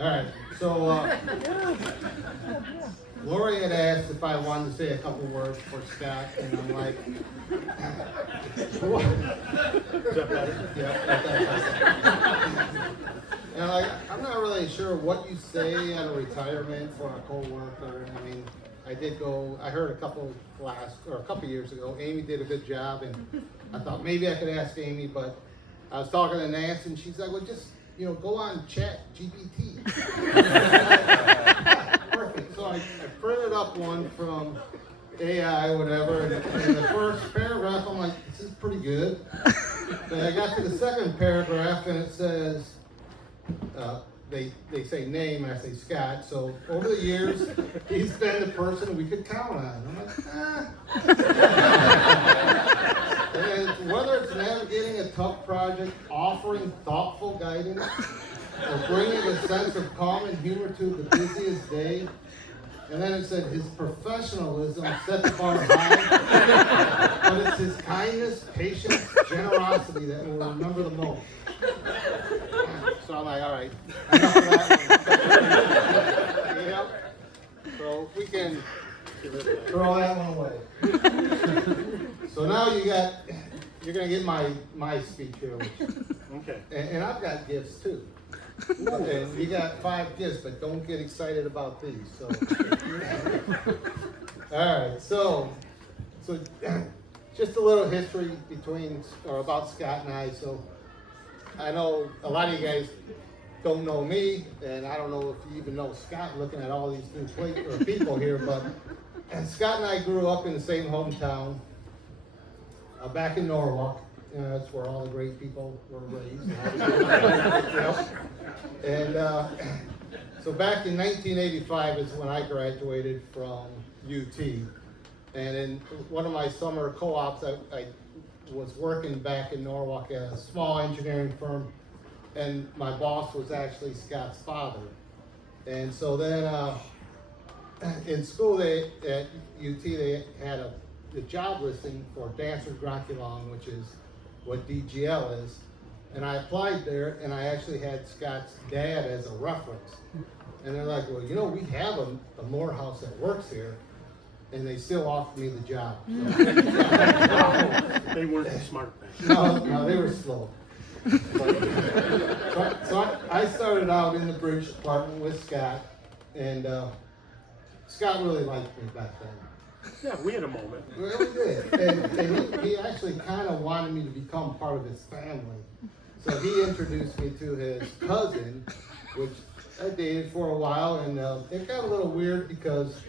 All right, so Lori had asked if I wanted to say a couple words for Scott, and I'm like, Is that better? yeah. And I'm not really sure what you say at a retirement for a coworker. I mean, I heard a couple years ago, Amy did a good job, and I thought maybe I could ask Amy, but I was talking to Nancy, and she's like, well, just, go on Chat GPT. Perfect. So I printed up one from AI, whatever, and in the first paragraph, I'm like, this is pretty good. Then I got to the second paragraph, and it says, they say name, and I say Scott. So over the years, he's been the person we could count on. I'm like, And whether it's navigating a tough project, offering thoughtful guidance, or bringing a sense of calm and humor to the busiest day, and then it said his professionalism set the bar high, but it's his kindness, patience, generosity that we'll remember the most. So I'm like, all right, enough of that one. So we can throw that one away. So now you're gonna get my speech here. Okay. And I've got gifts too. And you got 5 gifts, but don't get excited about these. So, all right. So just a little history about Scott and I. So I know a lot of you guys don't know me, and I don't know if you even know Scott. Looking at all these new people here, but Scott and I grew up in the same hometown, back in Norwalk. That's where all the great people were raised. And so back in 1985 is when I graduated from UT. And in one of my summer co-ops, I was working back in Norwalk at a small engineering firm, and my boss was actually Scott's father. And so then in school at UT, they had a job listing for Dancers Gronkulong, which is what DGL is, and I applied there, and I actually had Scott's dad as a reference. And they're like, well, we have a Morehouse that works here, and they still offered me the job. So, They weren't smart then. no, they were slow. So I started out in the bridge department with Scott, and Scott really liked me back then. Yeah, we had a moment. Well, we did. And he actually kind of wanted me to become part of his family. So he introduced me to his cousin, which I dated for a while, and it got a little weird because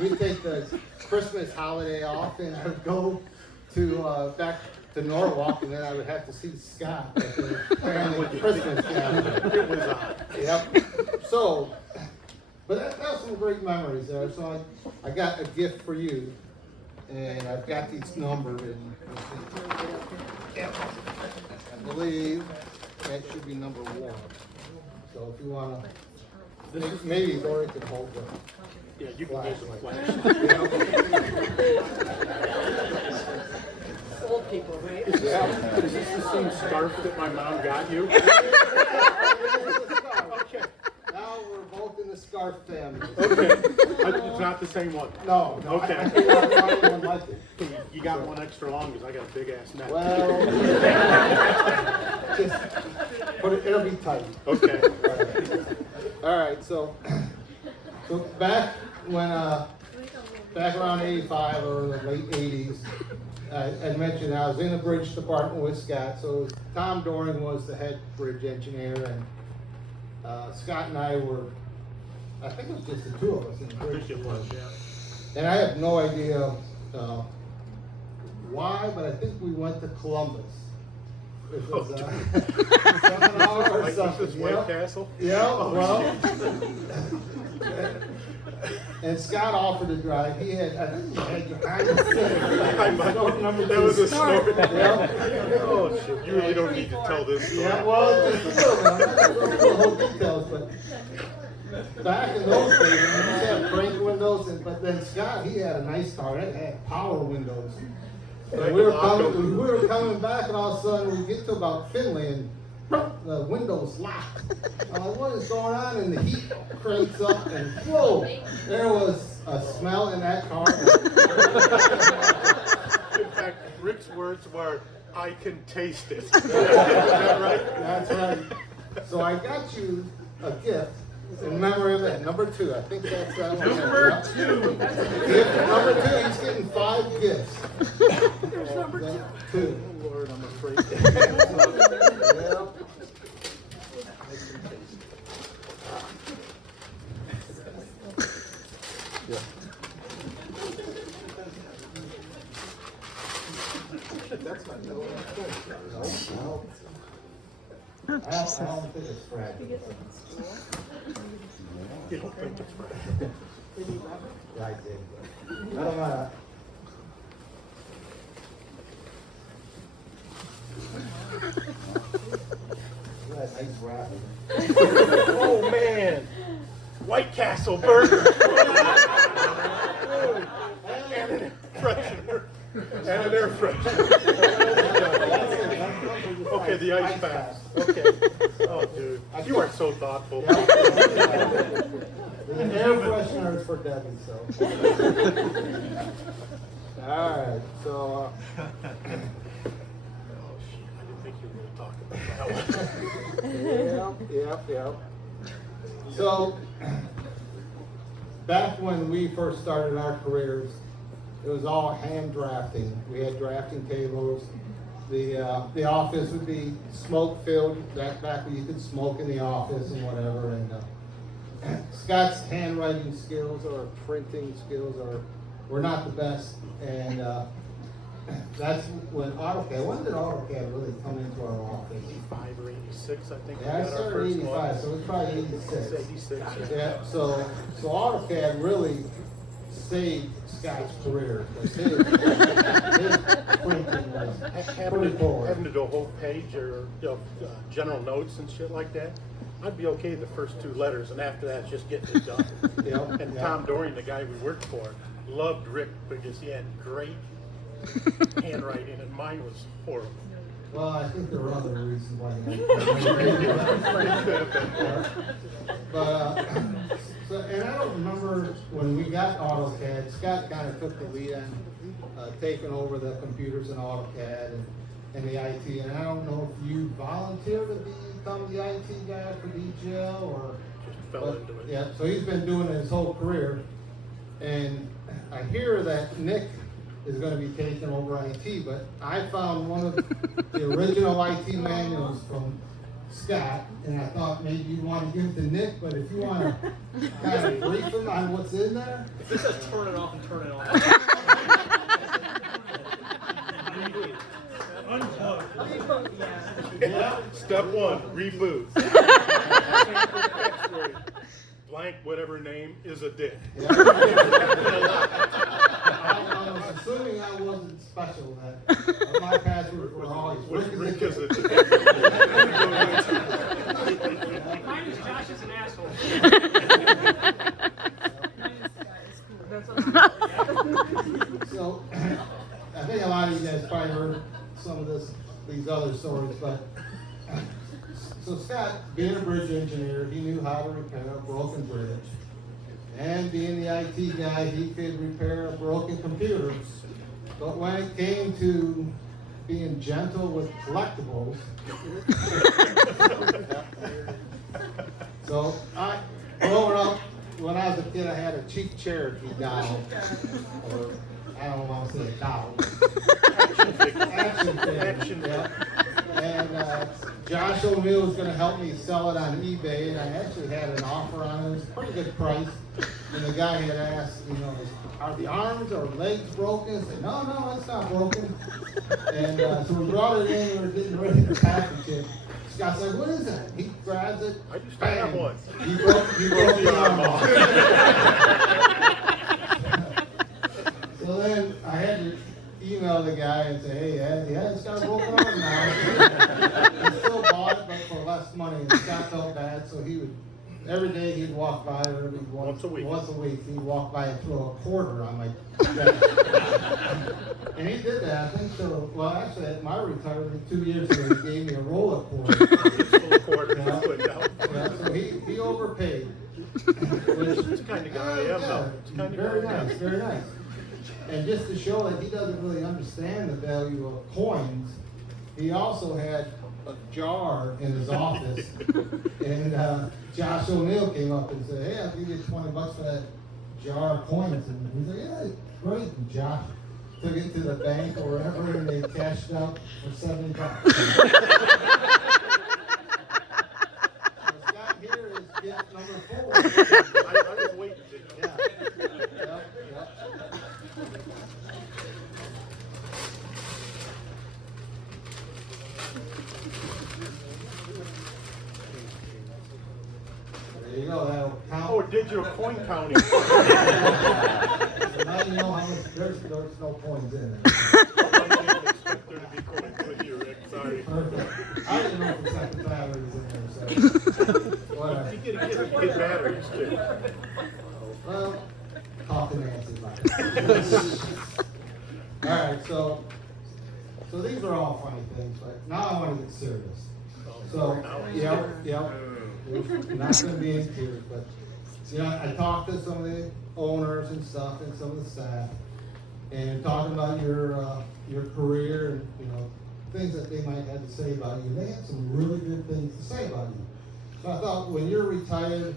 we'd take the Christmas holiday off, and I would go to back to Norwalk, and then I would have to see Scott at the family Christmas gathering. It was odd. Yep. So, but that was some great memories there. So I got a gift for you, and I've got these numbered, and I believe that should be number 1. So if you want to, maybe Lori could hold the Yeah, you can hold the flash. Old people, right? Is this the same scarf that my mom got you? Okay. Now we're both in the scarf family. Okay. It's not the same one. No. Okay. I think one like it. You got one extra long because I got a big ass neck. Well, just put it. It'll be tight. Okay. All right. So back around 85 or the late 80s, I mentioned I was in the bridge department with Scott. So Tom Doring was the head bridge engineer, and Scott and I were, I think it was just the 2 of us in the I bridge think it was, department. yeah. And I have no idea why, but I think we went to Columbus. It was seminar or Like something. this White Castle? Yeah, well. And Scott offered to drive. I think he had your hand. I don't remember. That was a snort. Yeah. Oh, shit. You really don't need to tell this story. Yeah, well, just a little bit. I'm not going to go into the whole details, but back in those days, we used to have crank windows, but then Scott, he had a nice car. It had power windows. And we were coming back, and all of a sudden we get to about Finley, and the window's locked. I'm like, what is going on? And the heat cranks up, and whoa, there was a smell in that car. In fact, Rick's words were, "I can taste it." Is that right? That's right. So I got you a gift in memory of that. Number 2. I think that's that one. Number 2. Gift number 2. He's getting 5 gifts. There's number 2. 2. Oh, Lord, I'm afraid. Yeah. That's not the one. No. I don't think it's fragile. You don't think it's right. Yeah, I did. I don't know. Nice wrapping. Oh, man. White Castle burger. And an air freshener. And an air freshener. Okay, the ice pack. Okay. Oh, dude. You are so thoughtful. The air freshener is for Debbie, so. All right, so. Oh, shit. I didn't think you were going to talk about that one. Yep. So, back when we first started our careers, it was all hand drafting. We had drafting tables. The office would be smoke filled. Back when you could smoke in the office and whatever. And Scott's handwriting skills or printing skills were not the best. And that's when AutoCAD. When did AutoCAD really come into our office? 85 or 86, I think. Yeah, I we got our started first 85, one. so it's probably 86. 86. Yeah, so AutoCAD really saved Scott's career. His printing was pretty poor. Having to do a whole page or general notes and shit like that, I'd be okay the first 2 letters, and after that, it's just getting it done. And Tom Dorian, the guy we worked for, loved Rick because he had great handwriting, and mine was horrible. Well, I think there were other reasons why he But, and I don't remember when we got AutoCAD, Scott kind of took the lead on taking over the computers in AutoCAD and the IT. And I don't know if you volunteered to become the IT guy for DGL or. Just fell into it. Yeah, so he's been doing it his whole career. And I hear that Nick is going to be taking over IT, but I found one of the original IT manuals from Scott, and I thought maybe you'd want to give it to Nick, but if you want to kind of brief him on what's in there. This says turn it off and turn it on. Unplug. Yeah. Step 1, reboot. Blank, whatever name, is a dick. Yeah. I was assuming I wasn't special, that my passwords were always Rick is a dick. Mine is Josh is an asshole. So, I think a lot of you guys probably heard some of these other stories, but so Scott, being a bridge engineer, he knew how to repair a broken bridge. And being the IT guy, he could repair a broken computer. But when it came to being gentle with collectibles, so growing up, when I was a kid, I had a cheap Cherokee doll, or I don't want to say a doll. Action figure. Yeah. And Josh O'Neill was going to help me sell it on eBay, and I actually had an offer on it. It was a pretty good price. And the guy had asked, are the arms or legs broken? I said, no, it's not broken. And so we brought it in, we were getting ready to package it. Scott said, what is that? He grabs it. I used to have one. He broke the arm off. So then I had to email the guy and say, hey, yeah, it's got a broken arm now. He still bought it, but for less money. And Scott felt bad, so he would every day he'd walk by, or every Once a week. he'd walk by and throw a quarter on my desk. And he did that, I think, so, well, actually, at my retirement, 2 years ago, he gave me a roll of quarters. Full of quarters, Yeah. put down. Yeah, so he overpaid. It's the kind of guy I am, though. It's the kind of Very guy I am. nice, very nice. And just to show that he doesn't really understand the value of coins, he also had a jar in his office. And Josh O'Neill came up and said, hey, I'll give you $20 for that jar of coins. And he said, yeah, great. And Josh took it to the bank or wherever, and they cashed out for $70. So Scott here is gift number 4. I was waiting to. Yeah. Yep. There you go, that'll count. Oh, digital coin counting. So now you know how much, there's no coins in there. I didn't expect there to be coins with you, Rick. Sorry. Perfect. I didn't know if the second battery was in there, so. Whatever. You get batteries too. Well, talk to Nancy about it. All right, so these are all funny things, but now I want to get serious. So, yeah. We're not gonna be in tears, but, you know, I talked to some of the owners and stuff and some of the staff, and talking about your career and, you know, things that they might have to say about you. They had some really good things to say about you. So I thought, when you're retired,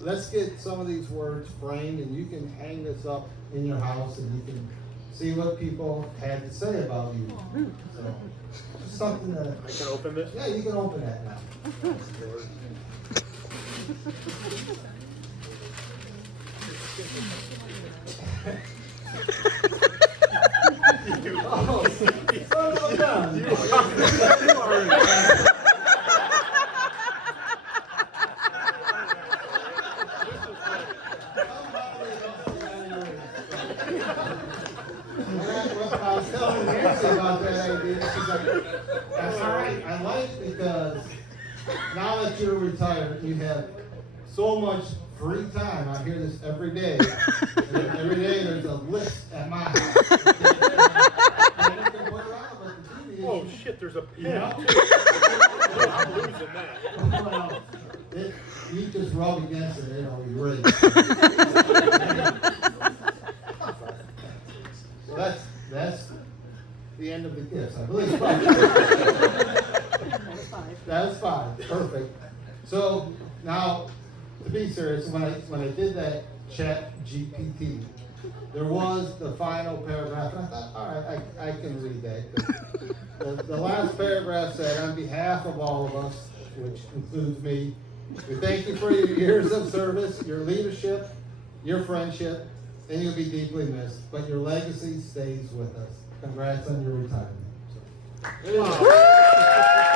let's get some of these words framed, and you can hang this up in your house, and you can see what people had to say about you. So, just something that, I can open this? yeah, you can open that now. Oh, so done. You are. When I was telling Nancy about that idea, she's like, that's all right, I like it because now that you're retired, you have so much free time. I hear this every day. And every day there's a list at my house. Oh shit, there's a pen. Yeah. I'm losing that. Well, you just rub against it, it'll erase. So that's the end of the gifts, I believe. That's 5, perfect. So now, to be serious, when I did that Chat GPT, there was the final paragraph, and I thought, all right, I can read that. The last paragraph said, on behalf of all of us, which includes me, we thank you for your years of service, your leadership, your friendship, and you'll be deeply missed, but your legacy stays with us. Congrats on your retirement. So, there you go.